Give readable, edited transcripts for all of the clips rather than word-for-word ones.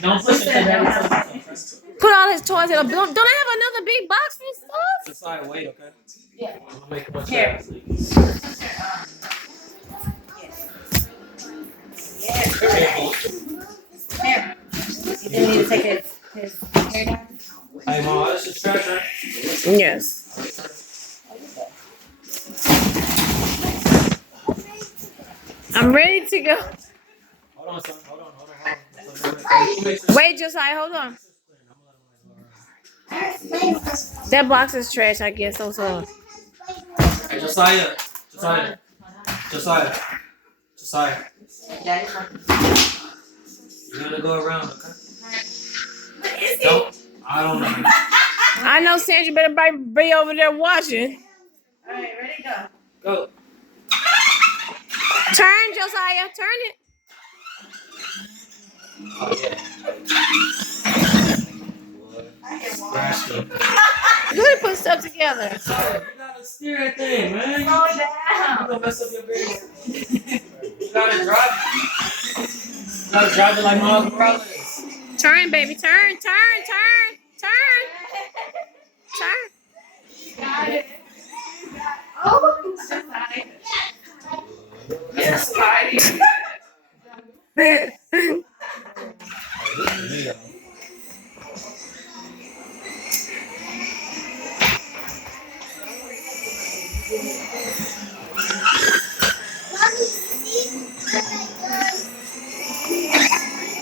Don't push it. Put all his toys in a. Don't I have another big box for stuff? Josiah, wait, okay? Yeah. I'll make a bunch Here. of Here. You didn't need to take his hair down? Hey, Mom, this is treasure. Yes. I'm ready to go. Hold on, son. Hold on. Wait, Josiah, hold on. That box is trash, I guess. Also. Hey, Josiah. You gotta go around, okay? Don't. I don't know. I know Sandra better be over there watching. All right, ready, go. Go. Turn, Josiah. Turn it. Oh, yeah. Good to put stuff together. You gotta steer that thing, man. Slow it You down. gonna mess up your video. You gotta drive it. You gotta drive it like Miles Morales. Turn, baby. Turn. Got it. Oh, Josiah. Yes, Spidey.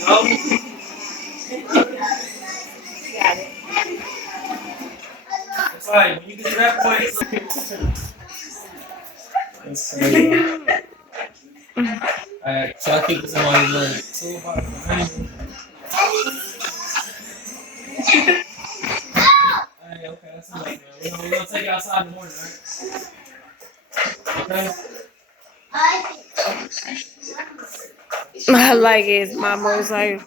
Go. Got it. It's alright. When you get to that point, alright, so I keep this on your leg. Too hard for me. Alright, okay, that's enough, man. We're gonna take it outside in the morning, right? Okay? I like it. My motorcycle.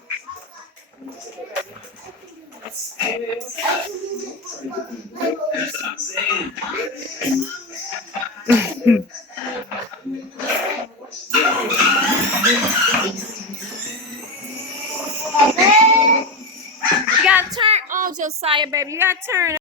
You gotta turn on, Josiah, baby. You gotta turn.